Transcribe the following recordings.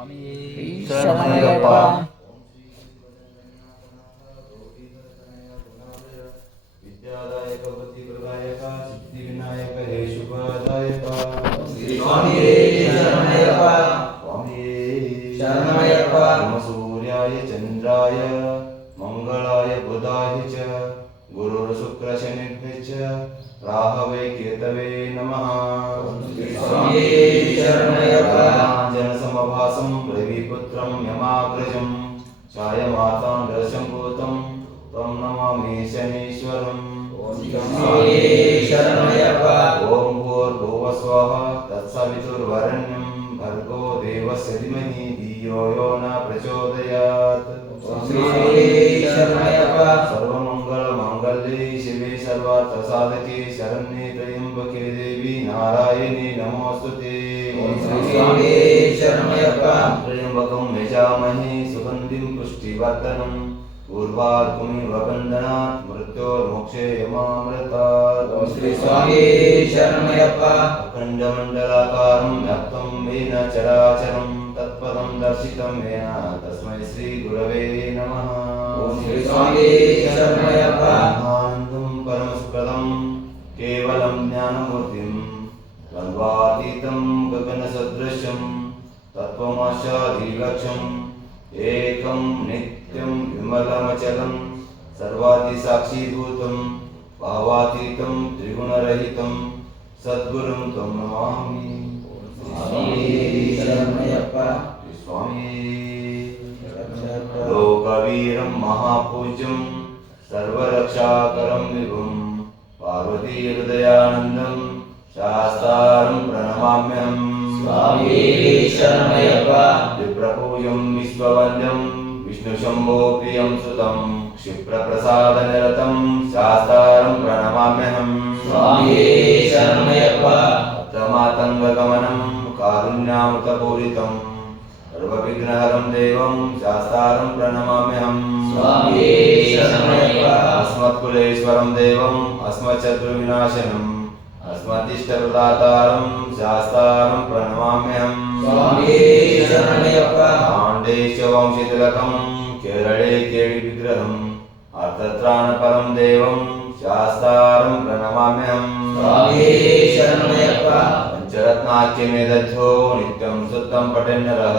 ಶರಣಯ್ಯಪ್ಪ. ವಿದ್ಯಾದಾಯಕ ಬುದ್ಧಿಪ್ರದಾಯಕ ಸಿದ್ಧಿವಿನಾಯಕ ಹೇ ಶುಭದಾಯಕ ಶ್ರೀ ಸ್ವಾಮಿಯೇ ಶರಣಯ್ಯಪ್ಪ. ಸ್ವಾಮಿಯೇ ಶರಣಯ್ಯಪ್ಪ. ನಮ ಸೂರ್ಯಾಯ ಚಂದ್ರಾಯ ಮಂಗಳಾಯ ಬುಧಾಯ ಚ ಗುರುರ್ ಶುಕ್ರ ಶನಿಭ್ಯಶ್ಚ ರಾಹವೇ ಕೇತವೇ ನಮಃ. ಶ್ರೀ ಸ್ವಾಮಿಯೇ ಶರಣಯ್ಯಪ್ಪ. ಜನಸಮಭಾಸಂ ರವಿಪುತ್ರಂ ಯಮಾಗ್ರಜಂ ಛಾಯಮಾರ್ತಾಂಡಶಂಭೂತಂ ತ್ವಂ ನಮಾಮಿ ಶನೀಶ್ವರಂ. ಶ್ರೀ ಸ್ವಾಮಿಯೇ ಶರಣಯ್ಯಪ್ಪ. ಓಂ ಭೂರ್ಭುವಃ ಸ್ವಃ ತತ್ಸವಿತುರ್ವರೆಣ್ಯಂ ಭರ್ಗೋ ದೇವಸ್ಯ ಧೀಮಹಿ ಧಿಯೋ ಯೋ ನ ಪ್ರಚೋದಯಾತ್. ಶ್ರೀ ಸ್ವಾಮಿಯೇ ಶರಣಯ್ಯಪ್ಪ. ಸರ್ವಮಂಗಳ ಮಾಂಗಲ್ಯೆ ಶಿವೆ ಸರ್ವಾರ್ಥ ಸಾಧಕೆ ಶರಣ್ಯೆ ತ್ರ್ಯಂಬಕೆ ದೇವಿ ನಾರಾಯಣಿ ನಮೋಸ್ತುತೆ. ಶ್ರೀ ಸ್ವಾಮಿಯೇ ಶರಣಯ್ಯಪ್ಪ. ತ್ರ್ಯಂಬಕಂ ಯಜಾಮಹೇ ಸುಗಂಧಿಂ ಪುಷ್ಟಿವರ್ಧನಂ ಊರ್ವಾರ್ಕುಮಿವ ಬಂಧನಾತ್ ಮೃತ್ಯೋರ್ಮೋಕ್ಷೇ ಯಮಾಮೃತಾತ್. ಶ್ರೀ ಸ್ವಾಮಿಯೇ ಶರಣಯ್ಯಪ್ಪ. ಅಖಂಡಮಂಡಲಾಕಾರಂ ವ್ಯಾಪ್ತಂ ಯೇನ ಚರಾಚರಂ ತತ್ಪದಂ ದರ್ಶಿತಂ ಯೇನ ತಸ್ಮೈ ಶ್ರೀ ಗುರವೇ ನಮಃ. ಶ್ರೀ ಸ್ವಾಮಿಯೇ ಶರಣಯ್ಯಪ್ಪ. ಆನಂದಂ ಪರಮಸ್ಪದಂ ಕೇವಲಂ ಜ್ಞಾನಮೂರ್ತಿಂ ದ್ವಂದ್ವಾತೀತಂ ಗಗನಸದೃಶಂ ತತ್ವಮಶಾಧಿಲಕ್ಷಂ ಏಕಂ ನಿತ್ಯಂ ವಿಮಲಮಚಲಂ ಸರ್ವಾದಿಸಾಕ್ಷೀಭೂತಂ ಭಾವಾತೀತಂ ತ್ರಿಗುಣರಹಿತಂ ಸದ್ಗುರುಂ ತ್ವಂ ನಮಾಮಿ. ಸ್ವಾಮಿಯೇ ಶರಣಯ್ಯಪ್ಪ. ಸ್ವಾಮಿ ಲೋಕವೀರಂ ಮಹಾಪೂಜ್ಯಂ ಸರ್ವರಕ್ಷಾಕರಂ ವಿಭುಂ ಪಾರ್ವತೀ ಹೃದಯಾನಂದಂ ಶಾಸ್ತಾರಂ ಪ್ರಣಮಾಮ್ಯಹಂ. ಸ್ವಾಮಿಯೇ ಶರಣಯ್ಯಪ್ಪ. ವಿಪ್ರಪೂಜಂ ವಿಶ್ವವಂದ್ಯಂ ವಿಷ್ಣುಶಂಭೋ ಪ್ರಿಯಂ ಸುತಂ ಕ್ಷಿಪ್ರಪ್ರಸಾದನಿರತಂ ಶಾಸ್ತಾರಂ ಪ್ರಣಮಾಮ್ಯಹಂ. ಸ್ವಾಮಿಯೇ ಶರಣಯ್ಯಪ್ಪ. ಅತ್ತಮಾತಂಗಗಮನಂ ಕಾರುಣ್ಯಾಮೃತಪೂರಿತಂ ಸರ್ವವಿಘ್ನಹರಂ ದೇವಂ ಶಾಸ್ತಾರಂ ಪ್ರಣಮಾಮ್ಯಹಂ. ಸ್ವಾಮಿಯೇ ಶರಣಯ್ಯಪ್ಪ. ಅಸ್ಮತ್ಕುಲೇಶ್ವರಂ ದೇವಂ ಅಸ್ಮಚ್ಛತ್ರುವಿನಾಶನಂ ಅಸ್ಮದಿಷ್ಟಪ್ರದಾತಾರಂ ಶಾಸ್ತಾರಂ ಪ್ರಣಮಾಮ್ಯಹಂ. ಸ್ವಾಮಿಯೇ ಶರಣಯ್ಯಪ್ಪ. ಪಾಂಡೇಶ ವಂಶತಿಲಕಂ ಕೇರಳೇ ಕೇಳಿ ವಿಗ್ರಹಂ ಅರ್ಥತ್ರಾಣಪರಂ ದೇವಂ ಶಾಸ್ತಾರಂ ಪ್ರಣಮಾಮ್ಯಹಂ. ಸ್ವಾಮಿಯೇ ಶರಣಯ್ಯಪ್ಪ. ಪಂಚರತ್ನಾಖ್ಯಮೇದಧ್ಯೋ ನಿತ್ಯಂ ಸುತ್ತಂ ಪಠನ್ನರಃ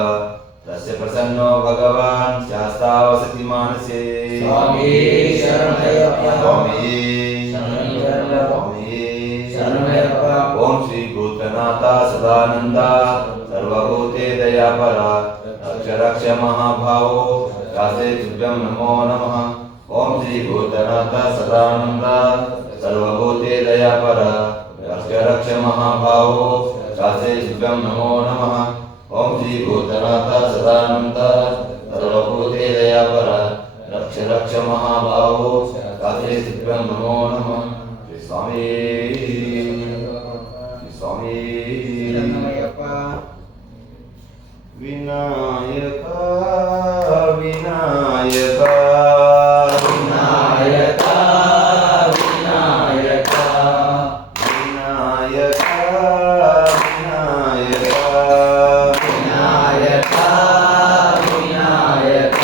ತಸ್ಯ ಪ್ರಸನ್ನೋ ಭಗವಾನ್ ಶಾಸ್ತಾವಸತಿ ಮಾನಸೇ. ಸ್ವಾಮಿಯೇ ಶರಣಯ್ಯಪ್ಪ. ಸ್ವಾಮಿಯೇ ಶರಣಯ್ಯಪ್ಪ. ಸ್ವಾಮಿಯೇ ಶರಣಯ್ಯಪ್ಪ. ಓಂ ಶ್ರೀ ಭೂತನಾಥ ಸದಾನಂದ ಸರ್ವಭೂತೆ ದಯಾಪರ ರಕ್ಷ ರಕ್ಷ ಮಹಾಭಾವೋ ದಾಸೇ ತುಭ್ಯಂ ನಮೋ ನಮಃ. ಓಂ ಶ್ರೀ ಭೂತನಾಥ ಸದಾನಂದ ಸರ್ವಭೂತೆ ದಯಾಪರ ರಕ್ಷ ರಕ್ಷ ಮಹಾಭಾವೋ ದಾಸೇ ತುಭ್ಯಂ ನಮೋ ನಮಃ. ಓಂ ಶ್ರೀ ಭೂತನಾಥ ಸದಾನಂದ ಸರ್ವಭೂತೆ ದಯಾಪರ ರಕ್ಷ ರಕ್ಷ ಮಹಾಭಾವೋ ದಾಸೇ ತುಭ್ಯಂ ನಮೋ ನಮಃ. ಶ್ರೀ ಸ್ವಾಮಿ ಸ್ವಾಮಿ ಶರಣಯ್ಯಪ್ಪ. ವಿನಾಯಕ ವಿನಾಯಕ ವಿನಾಯಕ ವಿನಾಯಕ ವಿನಾಯಕ ವಿನಾಯಕ ವಿನಾಯಕ ವಿನಾಯಕ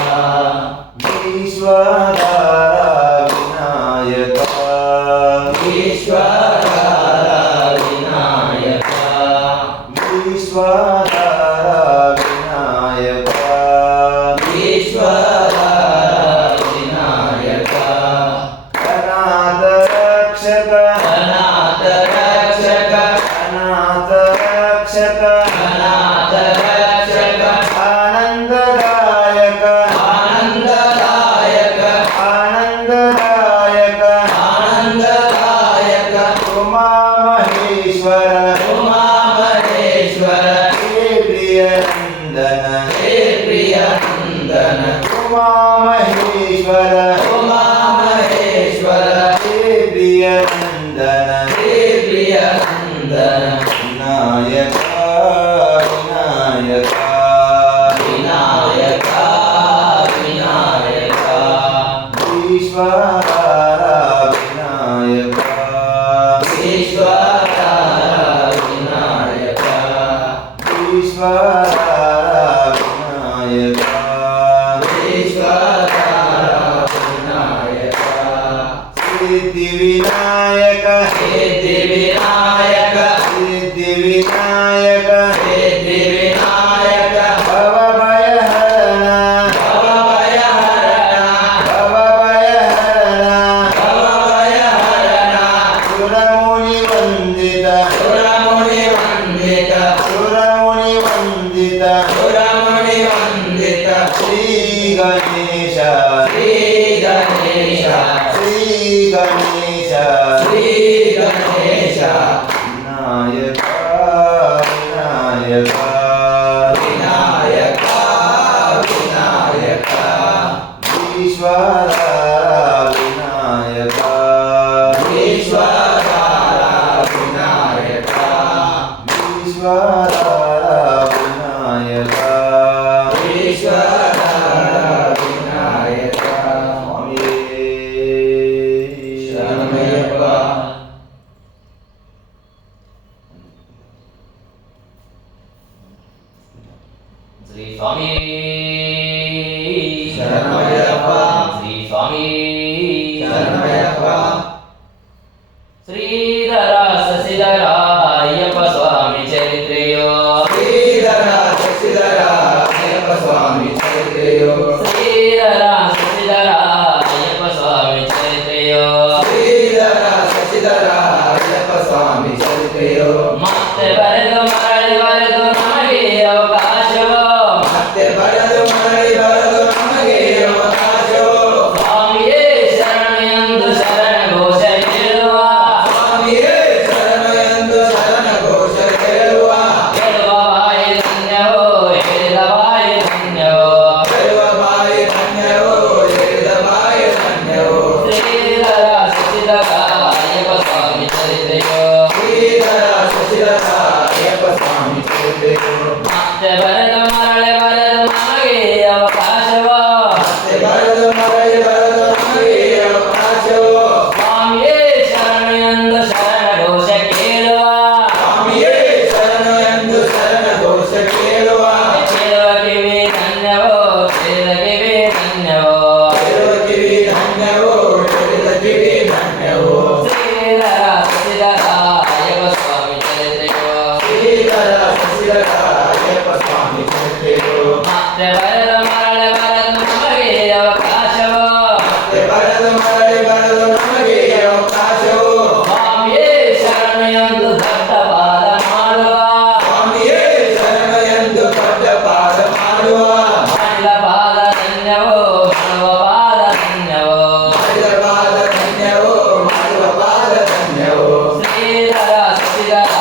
ಈಶ್ವರ ವಿನಾಯಕ ಈಶ್ವರ ವಿನಾಯಕ ಈಶ್ವರ ವಿನಾಯಕ ಈಶ್ವರ ವಿನಾಯಕ ಅನಾಥ ರಕ್ಷಕ ಅನಾಥ ರಕ್ಷಕ ಅನಾಥ ರಕ್ಷಕ ಅನಾಥ ರಕ್ಷಕ ಆನಂದದಾಯಕ ಆನಂದದಾಯಕ ಆನಂದದಾಯಕ ಆನಂದದಾಯಕ ಉಮಾ ಮಹೇಶ್ವರ ಉಮಾ ಮಹೇಶ್ವರ ಹೇ ಪ್ರಿಯನಂದನ ಹೇ ಪ್ರಿಯನಂದನ ಉಮಾ ಮಹೇಶ್ವರ ಉಮಾ ಮಹೇಶ್ವರ ಹೇ ಪ್ರಿಯನಂದನ ಹೇ ಪ್ರಿಯನಂದನ ವಿನಾಯಕ ವಿನಾಯಕ ವಿನಾಯಕ ವಿನಾಯಕ ಈಶ್ವರ ವಿನಾಯಕ ಈಶ್ವರ ವಿನಾಯಕ ಈಶ್ವರ ವಿನಾಯಕ ಸಿದ್ಧಿ ವಿನಾಯಕ ಭವಭಯಹರಣ ಭವಭಯಹರಣ ಭವಭಯಹರಣ ಭವಭಯಹರಣ ಸುರಮುನಿ ವಂದಿತ ಸುರಮುನಿ ವಂದಿತ ಸುರಮುನಿ ವಂದಿತ ಸುರಮುನಿ ವಂದಿತ ಶ್ರೀ ಗಣೇಶ ಶ್ರೀ ಗಣೇಶ ಶ್ರೀ ಗಣೇಶ ಶ್ರೀ ಗಣೇಶ ವಿನಾಯಕ ವಿನಾಯಕ ವಿನಾಯಕ ವಿನಾಯಕ ಈಶ್ವರ ವಿನಾಯಕ ಈಶ್ವರ ವಿನಾಯಕ ಈಶ್ವರ ವಿನಾಯಕ ಈಶ್ವರ ವಿನಾಯಕ ಸ್ವಾಮಿಯೇ ಶರಣಮಯ್ಯಪ್ಪ ಶ್ರೀ ಸ್ವಾಮಿ ಶರಣಮಯ್ಯಪ್ಪ ಶ್ರೀ ಸ್ವಾಮಿ ಶರಣಮಯ್ಯಪ್ಪ ಶ್ರೀಧರ ಶಶಿಧರ ಅಯ್ಯಪ್ಪ ಸ್ವಾಮಿ ಚರಿತ್ರೆಯೋ ಶ್ರೀಧರ ಶಶಿಧರ ಅಯ್ಯಪ್ಪ ಸ್ವಾಮಿ ಚರಿತ್ರೆಯೋ ಶ್ರೀಧರ ಶಶಿಧರ ಅಯ್ಯಪ್ಪ ಸ್ವಾಮಿ ಚರಿತ್ರೆಯೋ ಶ್ರೀಧರ ಶಶಿಧರ ಅಯ್ಯಪ್ಪ ಸ್ವಾಮಿ ಚರಿತ್ರೆಯೋ ಮತ್ತೆ ಬರೆದು ಮರಳಿ ಬರೆದು ನಮಗೆ ಅವಕಾಶವೋ ಮತ್ತೆ ಬರೆದು ಮರಳಿ ಬರೆದು ನಮಗೆ ಅವಕಾಶವೋ ಸ್ವಾಮಿಯೇ ಶರಣ ಎಂದು ಶರಣ ಘೋಷ ಹೇಳುವ ಸ್ವಾಮಿಯೇ ಶರಣ ಎಂದು ಶರಣ ಘೋಷ ಕೇಳುವ ಹೇಳುವ ಬಾಯಿ ಧನ್ಯವೋ ಹೇಳಿದ ಬಾಯಿ ಧನ್ಯವೋ ಹೇಳುವ ಬಾಯಿ ಧನ್ಯವೋ ಹೇಳಿದ ಬಾಯಿ ಧನ್ಯವೋ ಶ್ರೀಧರ ಶಶಿಧರ ಅಯ್ಯಪ್ಪ ಸ್ವಾಮಿ ಚರಿತ್ರೆಯೋ ಶ್ರೀಧರ ಶಶಿಧರ ಅಯ್ಯಪ್ಪ ಸ್ವಾಮಿ ಚರಿತ್ರೆಯೋ ಮತ್ತೆ ಬರೆದು ಮರಳಿ ಬರೆದು ನಮಗೆ ಅವಕಾಶವೋ ಮತ್ತೆ ಬರೆದು ಮರಳಿ ಬರೆದು ನಮಗೆ ಅವಕಾಶವೋ ಸ್ವಾಮಿಯೇ ಶರಣ ಎಂದು ಶರಣ ಘೋಷ ಕೇಳುವ ಸ್ವಾಮಿಯೇ ಶರಣ ಎಂದು ಶರಣ ಘೋಷ ಕೇಳುವ ಕೇಳುವ ಕಿವಿ ಧನ್ಯವೋ ಕೇಳಿದ ಕಿವಿ ಧನ್ಯವೋ ಕೇಳುವ ಕಿವಿ ಧನ್ಯವೋ ಕೇಳಿದ ಕಿವಿ ಧನ್ಯವೋ ಶ್ರೀಧರ ಶಶಿಧರ ಅಯ್ಯಪ್ಪ ಸ್ವಾಮಿ ಚರಿತ್ರೆಯೋ ಶ್ರೀಧರ ಶಶಿಧರ ಅಯ್ಯಪ್ಪ ಸ್ವಾಮಿ ಚರಿತ್ರೆಯೋ ಮತ್ತೆ ಬರೆದು ಮರಳಿ ಬರೆದು ನಮಗೆ ಅವಕಾಶವೋ ಮತ್ತೆ ಬರೆದು ಮರಳಿ ಬರೆದು ನಮಗೆ ಅವಕಾಶವೋ ಸ್ವಾಮಿಯೇ ಶರಣ ಎಂದು ದೊಡ್ಡ ಪಾದ ಮಾಡುವ ಸ್ವಾಮಿಯೇ ಶರಣ ಎಂದು ದೊಡ್ಡ ಪಾದ ಮಾಡುವ ಮಾಡಿದ ಪಾದ ಧನ್ಯವೋ ಮಾಡುವ ಪಾದ ಧನ್ಯವೋ ಮಾಡಿದ ಪಾದ ಧನ್ಯವೋ ಮಾಡುವ ಪಾದ ಧನ್ಯವೋ ಶ್ರೀಧರ ಶಶಿಧರ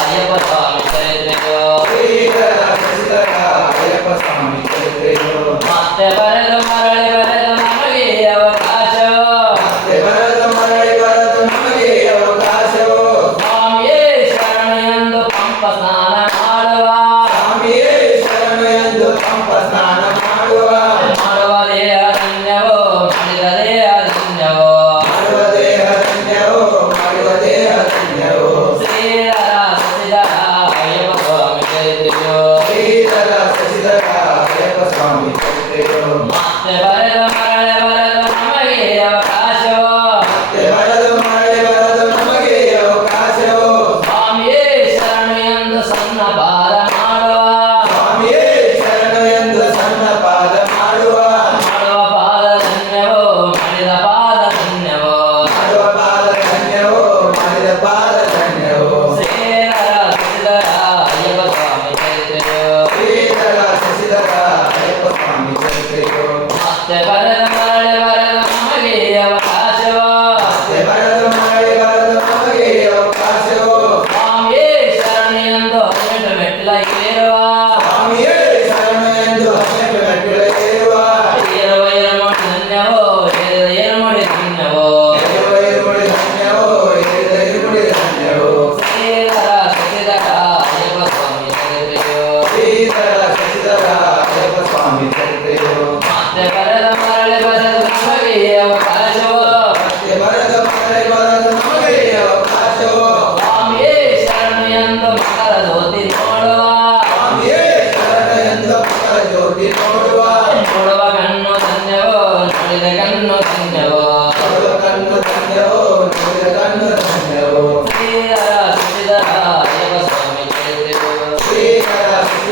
ಅಯ್ಯಪ್ಪ ಸ್ವಾಮಿ ಚರಿತ್ರೆಯೋ ಶ್ರೀಧರ ಶಶಿಧರ ಅಯ್ಯಪ್ಪ ಸ್ವಾಮಿ ಚರಿತ್ರೆಯೋ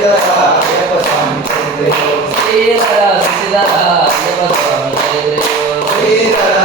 ಶ್ರೀಧರ ಅಯ್ಯಪ್ಪ ಸ್ವಾಮಿ ಚರಿತ್ರೆಯು ಶ್ರೀಧರ ಶಶಿಧರ ಅಯ್ಯಪ್ಪ ಸ್ವಾಮಿ ಚರಿತ್ರೆಯು ಶ್ರೀಧರ